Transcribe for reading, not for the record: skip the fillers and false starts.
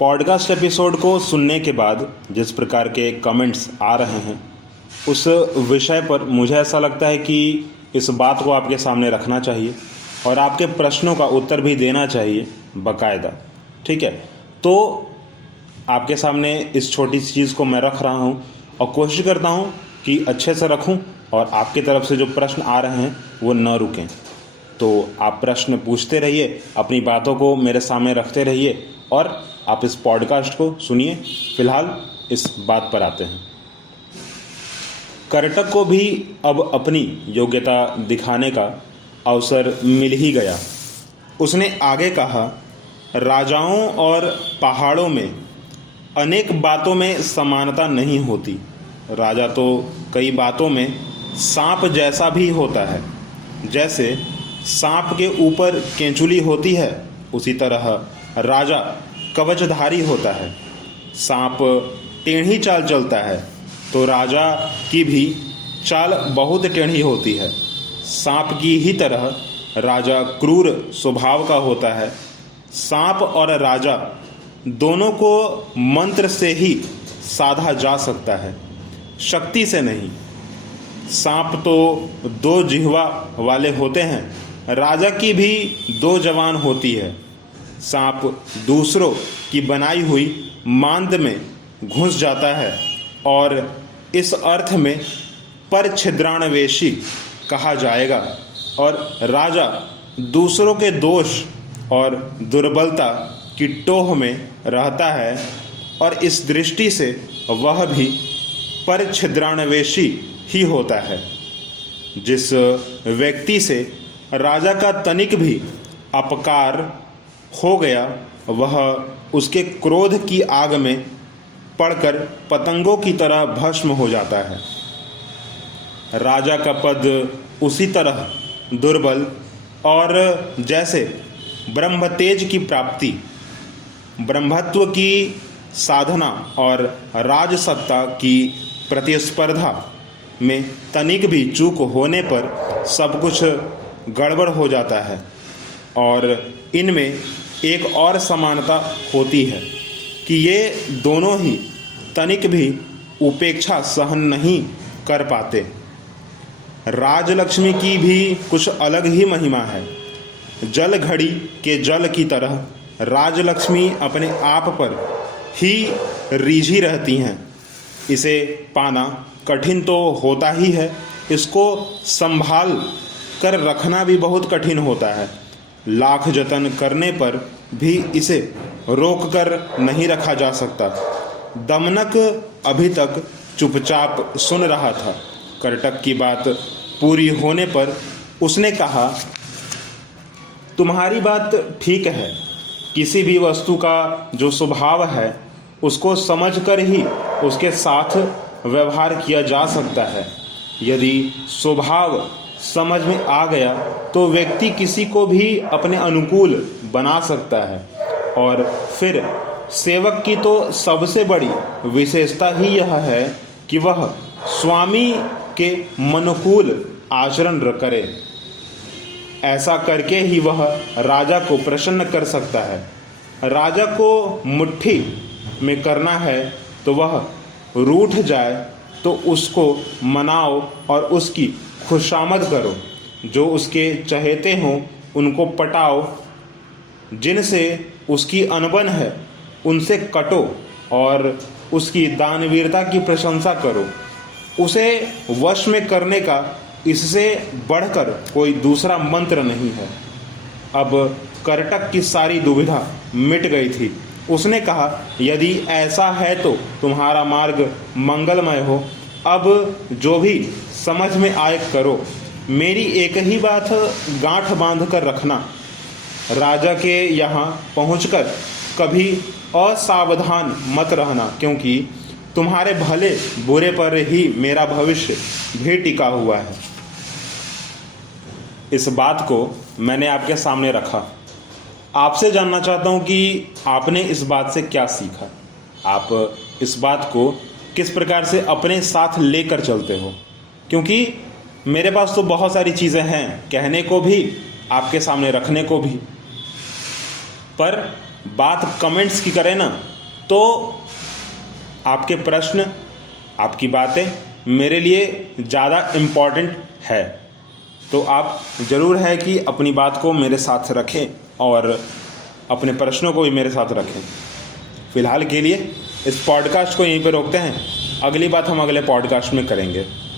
Podcast episode को सुनने के बाद जिस प्रकार के कमेंट्स आ रहे हैं उस विषय पर मुझे ऐसा लगता है कि इस बात को आपके सामने रखना चाहिए और आपके प्रश्नों का उत्तर भी देना चाहिए बाकायदा। ठीक है, तो आपके सामने इस छोटी सी चीज़ को मैं रख रहा हूँ और कोशिश करता हूँ कि अच्छे से रखूँ और आपकी तरफ से जो प्रश्न आ रहे हैं वो न रुकें। तो आप प्रश्न पूछते रहिए, अपनी बातों को मेरे सामने रखते रहिए और आप इस पॉडकास्ट को सुनिए। फिलहाल इस बात पर आते हैं। कर्टक को भी अब अपनी योग्यता दिखाने का अवसर मिल ही गया। उसने आगे कहा, राजाओं और पहाड़ों में अनेक बातों में समानता नहीं होती। राजा तो कई बातों में सांप जैसा भी होता है। जैसे सांप के ऊपर केंचुली होती है, उसी तरह राजा कवचधारी होता है। सांप टेढ़ी चाल चलता है तो राजा की भी चाल बहुत टेढ़ी होती है। सांप की ही तरह राजा क्रूर स्वभाव का होता है। सांप और राजा दोनों को मंत्र से ही साधा जा सकता है, शक्ति से नहीं। सांप तो दो जिह्वा वाले होते हैं, राजा की भी दो जबान होती है। सांप दूसरों की बनाई हुई मांद में घुस जाता है और इस अर्थ में परछिद्रान्वेषी कहा जाएगा, और राजा दूसरों के दोष और दुर्बलता की टोह में रहता है और इस दृष्टि से वह भी परछिद्रान्वेषी ही होता है। जिस व्यक्ति से राजा का तनिक भी अपकार हो गया वह उसके क्रोध की आग में पड़कर पतंगों की तरह भस्म हो जाता है। राजा का पद उसी तरह दुर्बल और जैसे ब्रह्मतेज की प्राप्ति, ब्रह्मत्व की साधना और राजसत्ता की प्रतिस्पर्धा में तनिक भी चूक होने पर सब कुछ गड़बड़ हो जाता है। और इनमें एक और समानता होती है कि ये दोनों ही तनिक भी उपेक्षा सहन नहीं कर पाते। राजलक्ष्मी की भी कुछ अलग ही महिमा है। जल घड़ी के जल की तरह राजलक्ष्मी अपने आप पर ही रीझी रहती हैं। इसे पाना कठिन तो होता ही है, इसको संभाल कर रखना भी बहुत कठिन होता है। लाख जतन करने पर भी इसे रोक कर नहीं रखा जा सकता। दमनक अभी तक चुपचाप सुन रहा था। कर्टक की बात पूरी होने पर उसने कहा, तुम्हारी बात ठीक है। किसी भी वस्तु का जो स्वभाव है उसको समझकर ही उसके साथ व्यवहार किया जा सकता है। यदि स्वभाव समझ में आ गया तो व्यक्ति किसी को भी अपने अनुकूल बना सकता है। और फिर सेवक की तो सबसे बड़ी विशेषता ही यह है कि वह स्वामी के मनुकूल आचरण करे। ऐसा करके ही वह राजा को प्रसन्न कर सकता है। राजा को मुट्ठी में करना है तो वह रूठ जाए तो उसको मनाओ और उसकी खुशामद करो। जो उसके चहेते हों उनको पटाओ, जिनसे उसकी अनबन है उनसे कटो और उसकी दानवीरता की प्रशंसा करो। उसे वश में करने का इससे बढ़कर कोई दूसरा मंत्र नहीं है। अब कर्टक की सारी दुविधा मिट गई थी। उसने कहा, यदि ऐसा है तो तुम्हारा मार्ग मंगलमय हो। अब जो भी समझ में आए करो। मेरी एक ही बात गांठ बांध कर रखना, राजा के यहाँ पहुँचकर कभी असावधान मत रहना, क्योंकि तुम्हारे भले बुरे पर ही मेरा भविष्य भी टिका हुआ है। इस बात को मैंने आपके सामने रखा। आपसे जानना चाहता हूँ कि आपने इस बात से क्या सीखा। आप इस बात को किस प्रकार से अपने साथ लेकर चलते हो, क्योंकि मेरे पास तो बहुत सारी चीज़ें हैं कहने को भी, आपके सामने रखने को भी, पर बात कमेंट्स की करें ना, तो आपके प्रश्न, आपकी बातें मेरे लिए ज़्यादा इम्पॉर्टेंट है। तो आप ज़रूर है कि अपनी बात को मेरे साथ रखें और अपने प्रश्नों को भी मेरे साथ रखें। फ़िलहाल के लिए इस पॉडकास्ट को यहीं पे रोकते हैं। अगली बात हम अगले पॉडकास्ट में करेंगे।